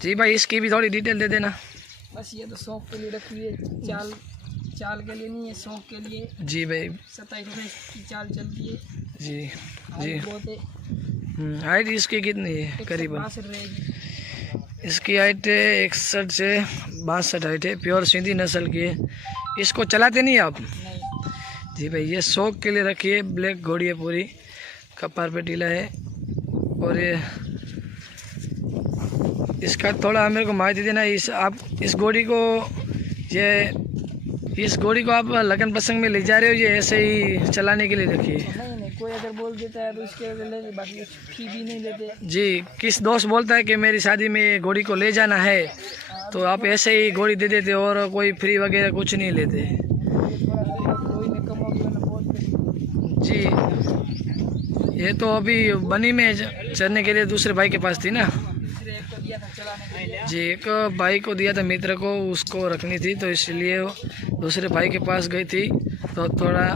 जी भाई इसकी भी थोड़ी डिटेल दे देना। बस ये तो शौक के लिए रखी है, चाल चाल के लिए नहीं है, शौक के लिए। जी भाई 27 रुपये की चाल चलती है। जी जी। बहुत है। हाइट इसकी कितनी है करीबन? 62 रहेगी। इसकी हाइट 61 से 62 हाइट है, प्योर सिंधी नस्ल की है। इसको चलाते नहीं आप? नहीं। जी भाई ये शौक के लिए रखी है, ब्लैक घोड़ी है, पूरी कपार पे टीला है। और ये इसका थोड़ा मेरे को माहिती देना। इस घोड़ी को इस घोड़ी को आप लगन प्रसंग में ले जा रहे हो, ये ऐसे ही चलाने के लिए रखी है? नहीं, कोई अगर बोल देता है तो इसके ले, बाकी फी भी नहीं देते। जी, किस दोस्त बोलता है कि मेरी शादी में घोड़ी को ले जाना है, तो आप ऐसे ही घोड़ी दे देते हो और कोई फ्री वगैरह कुछ नहीं लेते? जी ये तो अभी बनी में चढ़ने के लिए दूसरे भाई के पास थी ना? जी एक भाई को दिया था मित्र को, उसको रखनी थी, तो इसलिए दूसरे भाई के पास गई थी। तो थोड़ा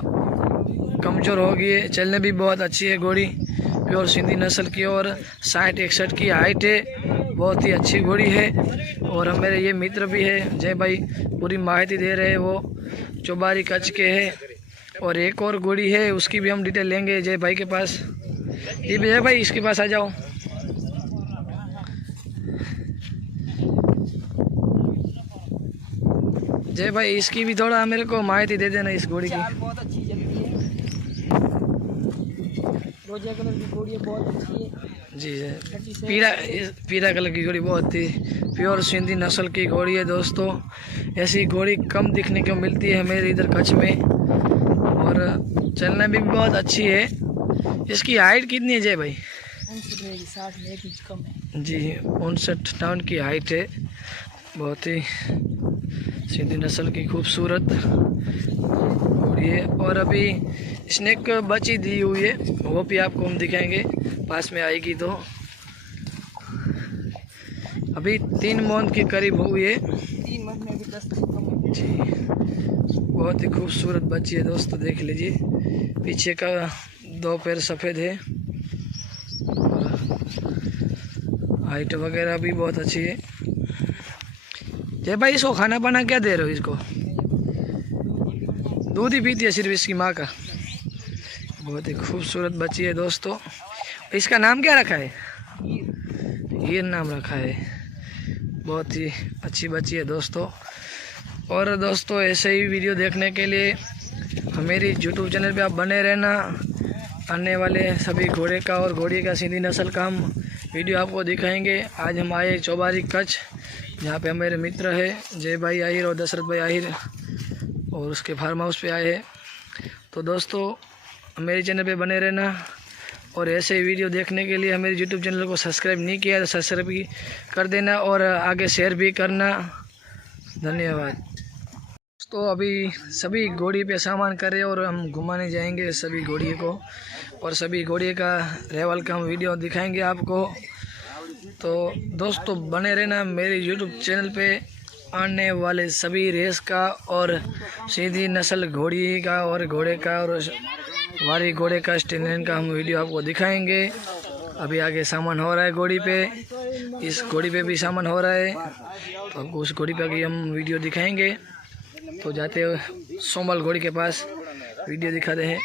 कमज़ोर हो गई है, चलने भी बहुत अच्छी है घोड़ी, प्योर सिंधी नस्ल की, और 60-61 की हाइट है, बहुत ही अच्छी घोड़ी है। और मेरे ये मित्र भी है जय भाई, पूरी माहिती दे रहे हैं, वो चौबारी कच्छ के है। और एक और घोड़ी है, उसकी भी हम डिटेल लेंगे जय भाई के पास। जी जय भाई इसके पास आ जाओ। जय भाई इसकी भी थोड़ा मेरे को माहिती दे देना इस घोड़ी की। बहुत अच्छी चलती है, रोजा कलर की घोड़ी है, बहुत अच्छी है। जी पीला कलर की घोड़ी बहुत ही प्योर सिंधी नस्ल की घोड़ी है दोस्तों। ऐसी घोड़ी कम दिखने को मिलती है मेरे इधर कच्छ में, और चलने भी बहुत अच्छी है। इसकी हाइट कितनी है जय भाई? 60 में 1 इंच कम है। जी 59 टाउन की हाइट है, बहुत ही सिंधी नस्ल की खूबसूरत घोड़ी है। और अभी इसने एक बच्ची दी हुई है, वो भी आपको हम दिखाएंगे पास में आएगी तो। अभी 3 मंथ के करीब हुई है। 3 मंथ में भी 10 दिन कम है। जी बहुत ही खूबसूरत बच्ची है दोस्तों, देख लीजिए। पीछे का 2 पैर सफ़ेद है, हाइट वगैरह भी बहुत अच्छी है। जय भाई इसको खाना पाना क्या दे रहे हो? इसको दूध ही पीती है सिर्फ इसकी माँ का। बहुत ही खूबसूरत बच्ची है दोस्तों। इसका नाम क्या रखा है? हीर नाम रखा है। बहुत ही अच्छी बच्ची है दोस्तों। और दोस्तों ऐसे ही वीडियो देखने के लिए मेरी यूट्यूब चैनल पे आप बने रहना। आने वाले सभी घोड़े का और घोड़ी का सिंधी नस्ल का हम वीडियो आपको दिखाएंगे। आज हम आए चौबारी कच्छ, जहाँ पे मेरे मित्र है जय भाई आहिर और दशरथ भाई आहिर, और उसके फार्म हाउस पे आए हैं। तो दोस्तों मेरे चैनल पे बने रहना, और ऐसे ही वीडियो देखने के लिए मेरे यूट्यूब चैनल को सब्सक्राइब नहीं किया तो सब्सक्राइब भी कर देना, और आगे शेयर भी करना। धन्यवाद। तो अभी सभी घोड़ी पे सामान करें और हम घुमाने जाएंगे सभी घोड़ियों को, और सभी घोड़ियों का रेवल का हम वीडियो दिखाएंगे आपको। तो दोस्तों बने रहना मेरे यूट्यूब चैनल पे। आने वाले सभी रेस का और सीधी नस्ल घोड़ी का और घोड़े का और वारी घोड़े का स्टैंडर्ड का हम वीडियो आपको दिखाएंगे। अभी आगे सामान हो रहा है घोड़ी पे, इस घोड़ी पे भी सामान हो रहा है, तो आपको उस घोड़ी पे भी हम वीडियो दिखाएंगे। तो जाते हो सोमल घोड़ी के पास, वीडियो दिखाते हैं।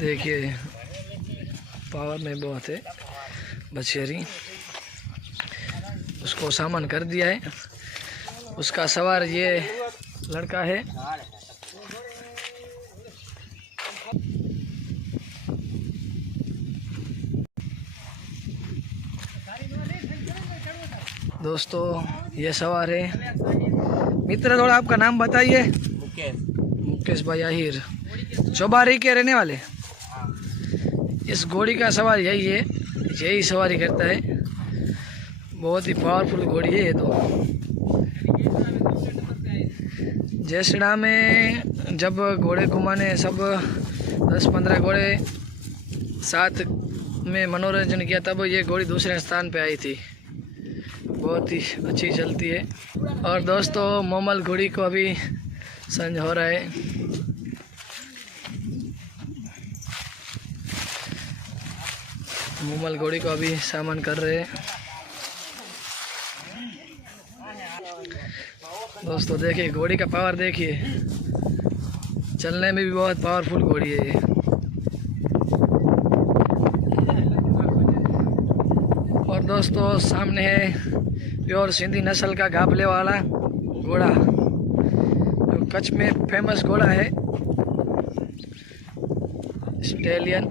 देखिए पावर में बहुत है बछेरी, उसको सामान कर दिया है। उसका सवार ये लड़का है। दोस्तों ये सवार है। मित्र थोड़ा आपका नाम बताइए। मुकेश भाई आहिर, चौबारी के रहने वाले। इस घोड़ी का सवार यही है, यही सवारी करता है। बहुत ही पावरफुल घोड़ी है ये तो। जैसड़ा में जब घोड़े घुमाने सब 10-15 घोड़े साथ में मनोरंजन किया, तब ये घोड़ी दूसरे स्थान पे आई थी। बहुत ही अच्छी चलती है। और दोस्तों मोमल घोड़ी को अभी संज हो रहा है। मूमल घोड़ी को अभी सामान कर रहे हैं। दोस्तों देखिए घोड़ी का पावर देखिए, चलने में भी बहुत पावरफुल घोड़ी है ये। और दोस्तों सामने है प्योर सिंधी नस्ल का गाबले वाला घोड़ा, जो कच्छ में फेमस घोड़ा है, स्टेलियन।